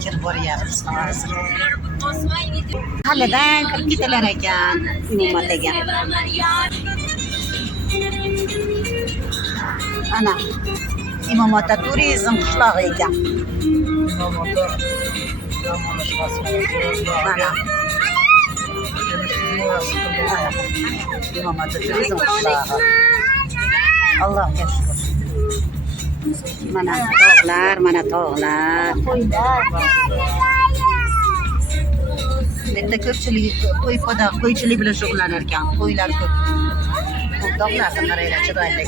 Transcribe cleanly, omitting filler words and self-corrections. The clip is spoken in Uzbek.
Kirib boryapmiz hozir. Hallidan kirib ketalar ekan Imomotaga. Ana Imomota turizm qishlog'i ekan. Mana Imomota turizm qishlog'i. Allohga shukr. Mana tog'lar. Bitta ko'pchilik qo'ychilik bilan shug'ullanar ekan. Qo'ylar ko'p. Bu tog'lardan qaraylar chiroyli.